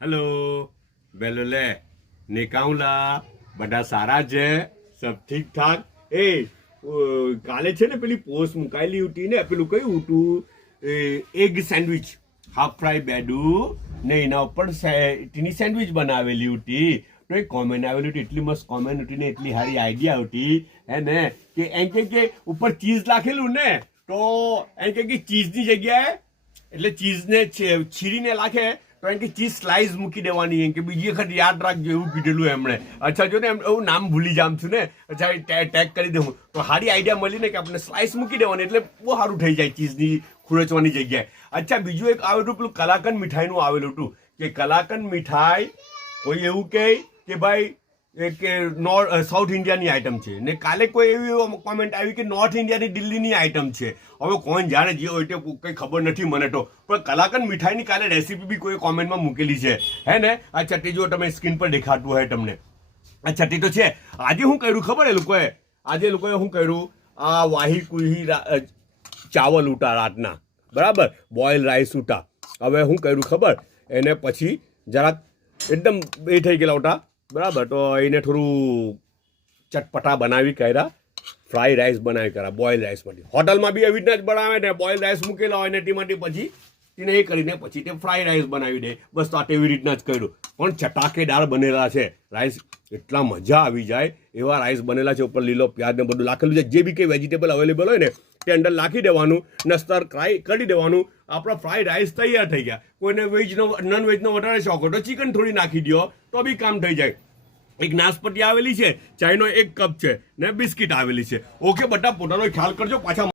hello bellow લે નિકાઉલા બધા સારા છે સબ ઠીક ઠાક એ કાલે છે ને પેલી પોસ્ટ મુકાયેલી હતી ને પેલું કયું હતું એગ સેન્ડવિચ હાફ ફ્રાય બેડું ને એના ઉપર એની સેન્ડવિચ બનાવેલી હતી તો એ કોમેન્ટ આવેલી હતી એટલી મસ્ત કોમેન્ટ હતી ને એટલી સારી આઈડિયા હતી હે ને કે એમ કે ઉપર ચીઝ નાખેલું ને તો એમ કે ચીઝની જગ્યાએ એટલે ચીઝને છીરીને નાખે તો એમ કે ચીઝ સ્લાઇસ મૂકી દેવાની એમ કે બીજી વખત યાદ રાખજો એવું કીધેલું એમણે અચ્છા જો ને એમ એવું નામ ભૂલી જામ છું ને અચ્છા ટેગ કરી દઉં તો સારી આઈડિયા મળી ને કે આપણે સ્લાઇસ મૂકી દેવાની એટલે બહુ સારું થઈ જાય ચીઝની ખુરચવાની જગ્યાએ અચ્છા બીજું એક આવેલું પેલું કલાકંદ મીઠાઈનું આવેલું હતું કે કલાકંદ મીઠાઈ કોઈ એવું કહે કે ભાઈ કે સાઉથ ઇન્ડિયાની આઈટમ છે ને કાલે કોઈ એવી કોમેન્ટ આવી કે નોર્થ ઇન્ડિયાની દિલ્હીની આઈટમ છે હવે કોણ જાણે જે હોય તે કંઈ ખબર નથી મને તો પણ કલાકંદ મીઠાઈની કાલે રેસીપી બી કોઈ કોમેન્ટમાં મૂકેલી છે હે ને અચ્છા તે જો તમે સ્ક્રીન પર દેખાતું હોય તમને અચ્છા તે તો છે આજે શું કર્યું ખબર એ લોકોએ આજે લોકોએ શું કર્યું આ વાહી કુહી ચાવલ ઉટા રાતના બરાબર બોઇલ રાઈસ ઉટા હવે શું કર્યું ખબર એને પછી જરાક એકદમ એ થઈ ગયેલા ઉટા બરાબર તો એને થોડું ચટપટા બનાવી કર્યા ફ્રાઈ રાઈસ બનાવી કર્યા બોઇલ રાઈસમાંથી હોટલમાં બી એવી રીતના જ બનાવે ને બોઇલ રાઈસ મૂકેલા હોય ને તેમાંથી પછી તેને એ કરીને પછી તે ફ્રાઈ રાઈસ બનાવી દે બસ તો એવી રીતના જ કર્યું પણ ચટાકેદાર બનેલા છે રાઈસ એટલા મજા આવી જાય એવા રાઈસ બનેલા છે ઉપર લીલો પ્યાજ ને બધું નાખેલું છે જે બી કંઈ વેજીટેબલ અવેલેબલ હોય ને તે અંદર નાખી દેવાનું નસ્તર ફ્રાય કરી દેવાનું આપણા ફ્રાઈ રાઈસ તૈયાર થઈ ગયા કોઈને નોન વેજનો વધારે શોખ હોય તો ચિકન થોડી નાખી દો તો બી કામ થઈ જાય એક નાશપતી આવેલી છે ચાયનો 1 કપ છે ને બિસ્કિટ આવેલી છે ઓકે બધા પોતાનો ખ્યાલ કરજો પાછા